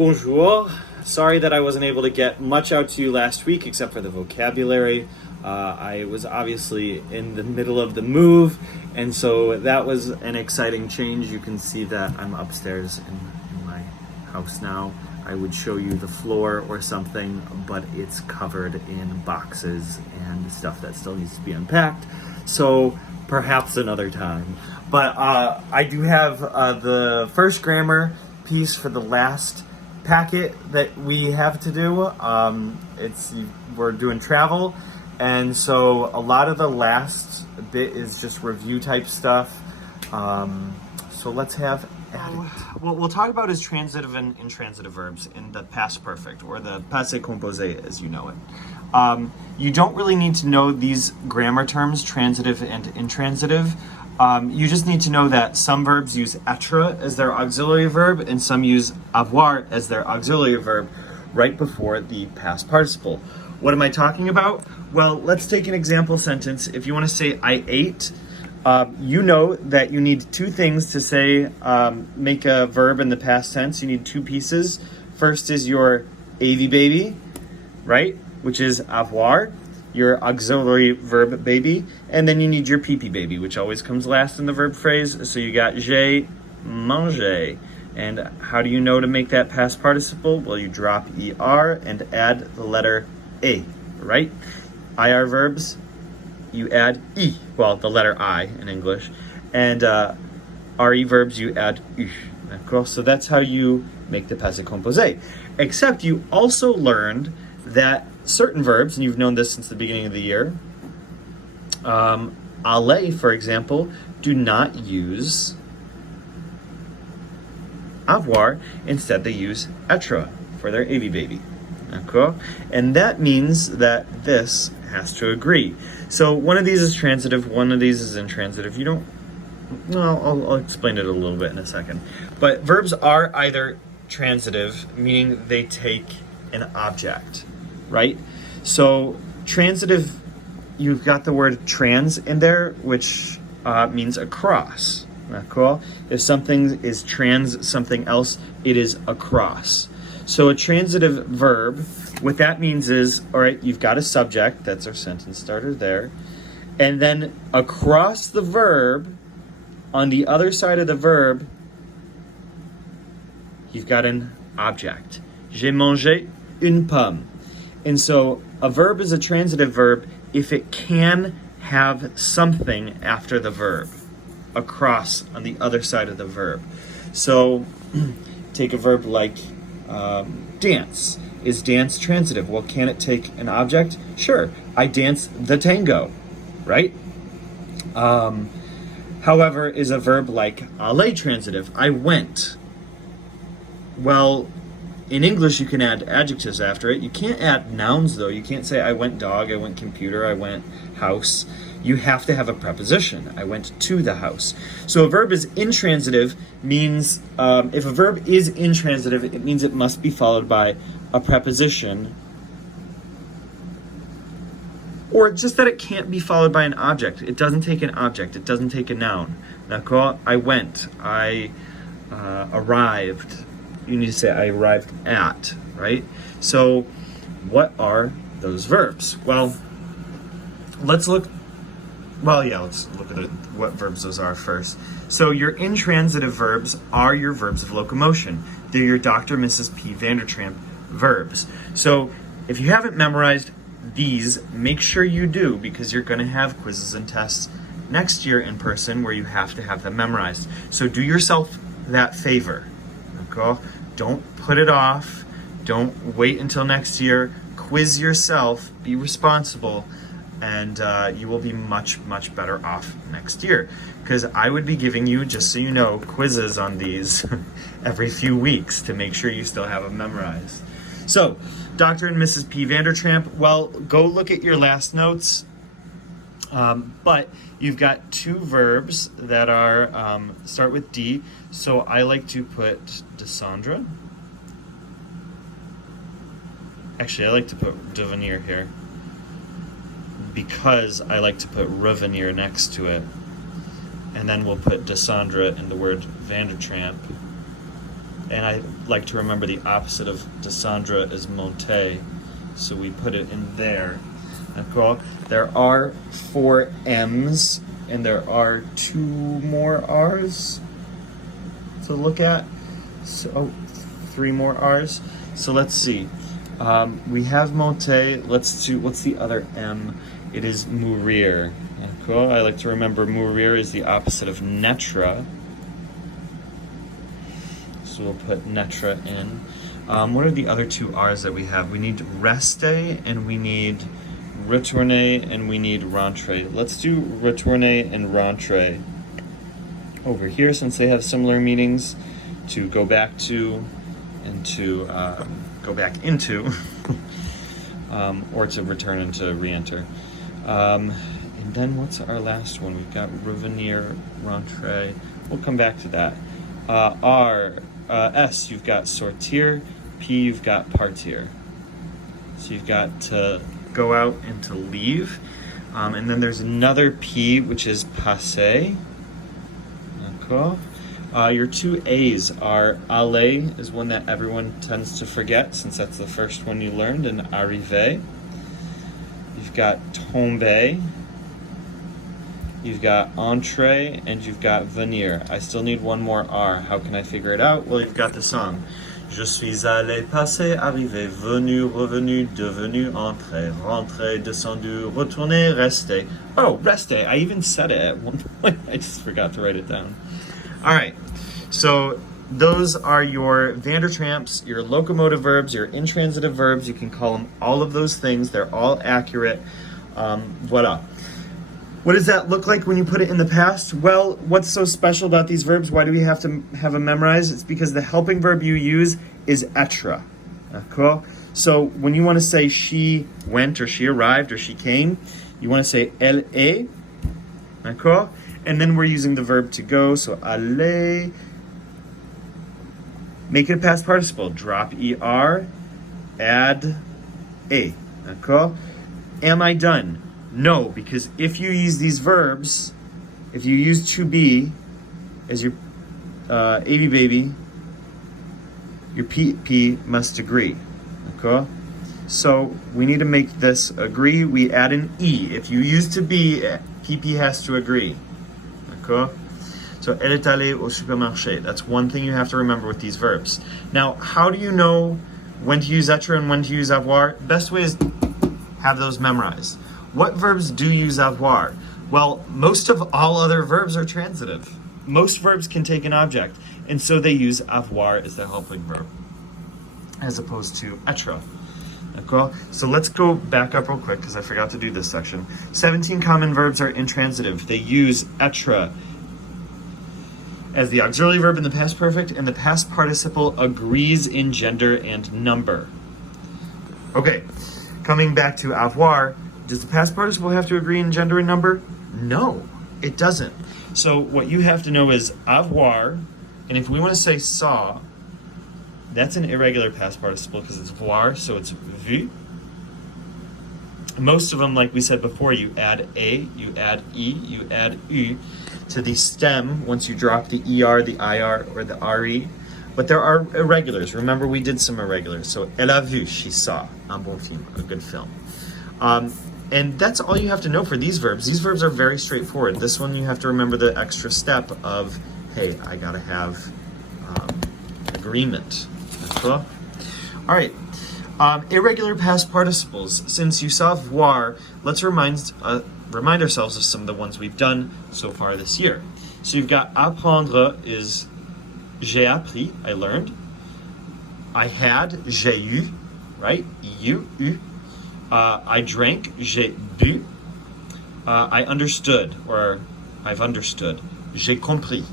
Bonjour. Sorry that I wasn't able to get much out to you last week except for the vocabulary. I was obviously in the middle of the move, and so that was an exciting change. You can see that I'm upstairs in my house now. I would show you the floor or something, but it's covered in boxes and stuff that still needs to be unpacked. So perhaps another time. But I do have the first grammar piece for the last packet that we have to do. We're doing travel, and so a lot of the last bit is just review type stuff. So let's have at it. What we'll talk about is transitive and intransitive verbs in the past perfect, or the passé composé as you know it. You don't really need to know these grammar terms, transitive and intransitive. You just need to know that some verbs use être as their auxiliary verb and some use avoir as their auxiliary verb right before the past participle. What am I talking about? Well, let's take an example sentence. If you want to say I ate, you know that you need two things to say, make a verb in the past tense. You need two pieces. First is your AV baby, right? Which is avoir, your auxiliary verb baby, and then you need your PP baby, which always comes last in the verb phrase. So you got j'ai mangé. And how do you know to make that past participle? Well, you drop er and add the letter a, right? IR verbs, you add e, well, the letter I in English, and RE verbs, you add u. So that's how you make the passé composé. Except you also learned that certain verbs, and you've known this since the beginning of the year, aller, for example, do not use avoir. Instead, they use être for their AV baby. And that means that this has to agree. So one of these is transitive, one of these is intransitive. You don't, well, I'll explain it a little bit in a second. But verbs are either transitive, meaning they take an object, right? So transitive, you've got the word trans in there, which means across. Cool? If something is trans something else, it is across. So a transitive verb, what that means is, all right, you've got a subject, that's our sentence starter there, and then across the verb, on the other side of the verb, you've got an object. J'ai mangé une pomme. And so a verb is a transitive verb if it can have something after the verb, across on the other side of the verb. So take a verb like dance. Is dance transitive? Well, can it take an object? Sure. I danced the tango, right? However, is a verb like aller transitive? I went. Well, in English, you can add adjectives after it. You can't add nouns, though. You can't say, I went dog, I went computer, I went house. You have to have a preposition. I went to the house. So a verb is intransitive means, if a verb is intransitive, it means it must be followed by a preposition, or just that it can't be followed by an object. It doesn't take an object. It doesn't take a noun. I went. I arrived. You need to say I arrived at, right? So what are those verbs? Well, let's look at what verbs those are first. So your intransitive verbs are your verbs of locomotion. They're your Dr. Mrs. P. Vandertramp verbs. So if you haven't memorized these, make sure you do, because you're going to have quizzes and tests next year in person where you have to have them memorized. So do yourself that favor. Okay? Don't put it off. Don't wait until next year. Quiz yourself. Be responsible. And you will be much, much better off next year. Because I would be giving you, just so you know, quizzes on these every few weeks to make sure you still have them memorized. So, Dr. and Mrs. P. Vandertramp, well, go look at your last notes. But you've got two verbs that are start with D. So I like to put descendre. Actually, I like to put devenir here, because I like to put revenir next to it. And then we'll put descendre in the word Vandertramp. and I like to remember the opposite of descendre is monter, so we put it in there. D'accord? There are 4 M's and there are 2 more R's to look at. So 3 more R's. So let's see. We have monter. Let's do, what's the other M? It is mourir. D'accord? I like to remember mourir is the opposite of naître. So we'll put naître in. What are the other 2 R's that we have? We need rester and we need retourner and we need rentrer. Let's do retourner and rentrer over here since they have similar meanings, to go back to and to go back into or to return and to re-enter. And then what's our last one? We've got revenir, rentrer. We'll come back to that. S, you've got sortir. P, you've got partir. So you've got to go out and to leave. And then there's another P, which is passer. D'accord. Your 2 A's are aller is one that everyone tends to forget since that's the first one you learned, and arriver. You've got tomber. You've got entrer, and you've got venir. I still need one more R. How can I figure it out? Well, you've got the song. Je suis allé, passé, arrivé, venu, revenu, devenu, entré, rentré, descendu, retourné, resté. Oh, resté. I even said it at one point. I just forgot to write it down. All right. So those are your Vandertramps, your locomotive verbs, your intransitive verbs. You can call them all of those things. They're all accurate. Voila. What does that look like when you put it in the past? Well, what's so special about these verbs? Why do we have to have them memorized? It's because the helping verb you use is être. D'accord? So when you want to say she went or she arrived or she came, you want to say elle est. D'accord? And then we're using the verb to go. So aller. Make it a past participle. Drop er, add a. D'accord? Am I done? No, because if you use these verbs, if you use to be as your AV baby, your PP must agree. Okay? So we need to make this agree. We add an E. If you use to be, PP has to agree. Okay? So elle est allée au supermarché. That's one thing you have to remember with these verbs. Now, how do you know when to use être and when to use avoir? Best way is have those memorized. What verbs do use avoir? Well, most of all other verbs are transitive. Most verbs can take an object, and so they use avoir as the helping verb, as opposed to être. D'accord? So let's go back up real quick, because I forgot to do this section. 17 common verbs are intransitive. They use être as the auxiliary verb in the past perfect, and the past participle agrees in gender and number. Okay, coming back to avoir, does the past participle have to agree in gender and number? No, it doesn't. So what you have to know is avoir, and if we want to say saw, that's an irregular past participle because it's voir, so it's vu. Most of them, like we said before, you add a, you add e, you add u to the stem once you drop the er, the ir, or the re. But there are irregulars. Remember, we did some irregulars. So elle a vu, she saw, un bon film, a good film. And that's all you have to know for these verbs. These verbs are very straightforward. This one you have to remember the extra step of, hey, I gotta have agreement. Cool? All right. Irregular past participles. Since you saw voir, let's remind ourselves of some of the ones we've done so far this year. So you've got apprendre is j'ai appris, I learned. I had, j'ai eu, right? Eu. I drank, j'ai bu. I understood, or I've understood, j'ai compris.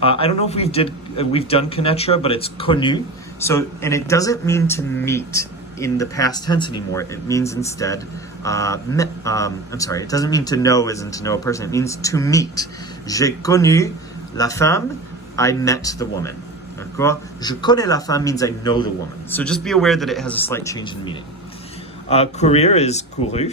I don't know if we've done connaître, but it's connu. So, and it doesn't mean to meet in the past tense anymore. It means instead, it doesn't mean to know as in to know a person. It means to meet. J'ai connu la femme. I met the woman. D'accord? Je connais la femme means I know the woman. So just be aware that it has a slight change in meaning. Courir is couru.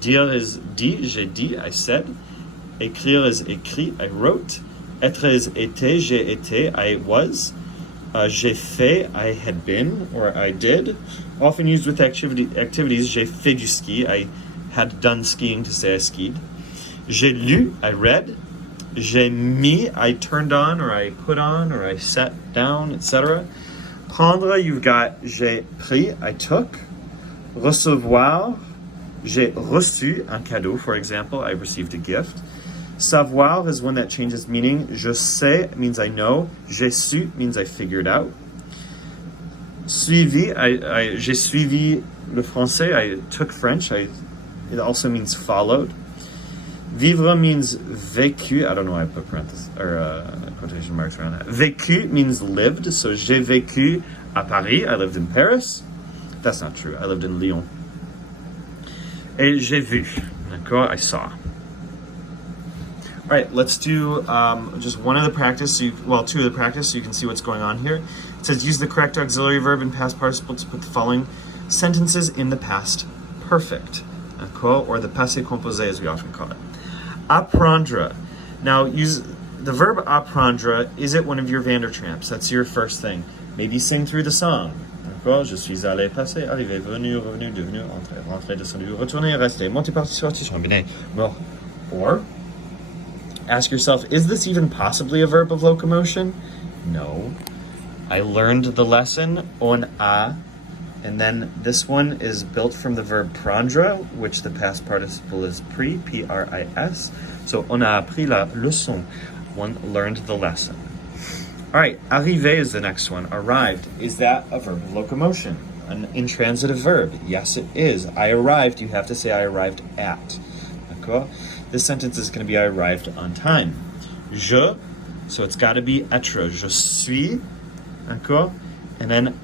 Dire is dit, j'ai dit, I said. Écrire is écrit, I wrote. Être is été, j'ai été, I was. J'ai fait, I had been, or I did. Often used with activities, j'ai fait du ski, I had done skiing to say I skied. J'ai lu, I read. J'ai mis, I turned on, or I put on, or I sat down, etc. Prendre, you've got j'ai pris, I took. Recevoir, j'ai reçu un cadeau, for example, I received a gift. Savoir is one that changes meaning. Je sais means I know. J'ai su means I figured out. Suivi, j'ai suivi le français, I took French. It also means followed. Vivre means vécu. I don't know why I put parentheses or quotation marks around that. Vécu means lived. So j'ai vécu à Paris. I lived in Paris. That's not true. I lived in Lyon. Et j'ai vu. D'accord? I saw. All right, let's do just one of the practice, two of the practice, so you can see what's going on here. It says use the correct auxiliary verb in past participle to put the following sentences in the past perfect, or the passé composé as we often call it. Apprendre. Now, use the verb apprendre. Is it one of your Vandertramps? That's your first thing. Maybe sing through the song. Je suis allé, passé, arrivé, venu, revenu, devenu, entré, rentré, descendu, retourné, resté, monté, parti, sorti, cheminer. Well, or ask yourself, is this even possibly a verb of locomotion? No. I learned the lesson on a, and then this one is built from the verb prendre, which the past participle is pris, P-R-I-S. So on a appris la leçon. One learned the lesson. All right, arrivé is the next one. Arrived. Is that a verb of locomotion? An intransitive verb? Yes, it is. I arrived. You have to say I arrived at. D'accord? This sentence is going to be I arrived on time. Je, so it's got to be être. Je suis, d'accord? And then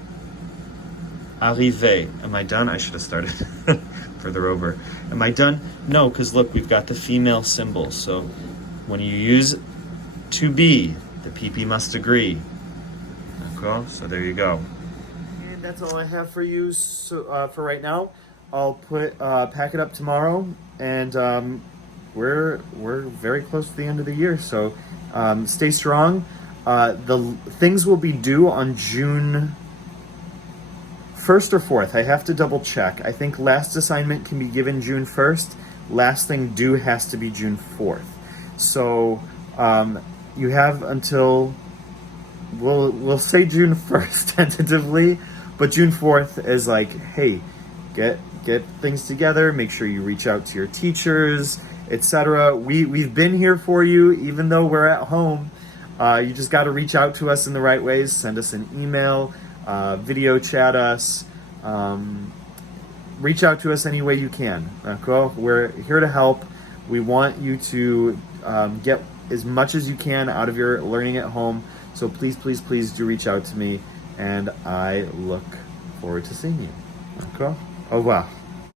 arrivé. Am I done? I should have started further over. Am I done? No, because look, we've got the female symbol. So when you use to be, the PP must agree. D'accord? So there you go. And that's all I have for you for right now. I'll pack it up tomorrow, and we're very close to the end of the year, so stay strong. The things will be due on June 1st or 4th. I have to double check. I think last assignment can be given June 1st. Last thing due has to be June 4th. So you have until, we'll say June 1st tentatively, but June 4th is like, hey, get things together, make sure you reach out to your teachers, etc. We've been here for you, even though we're at home. You just got to reach out to us in the right ways. Send us an email, video chat us, reach out to us any way you can. Okay? We're here to help. We want you to get as much as you can out of your learning at home. So please, please, please do reach out to me, and I look forward to seeing you. Okay? Au revoir.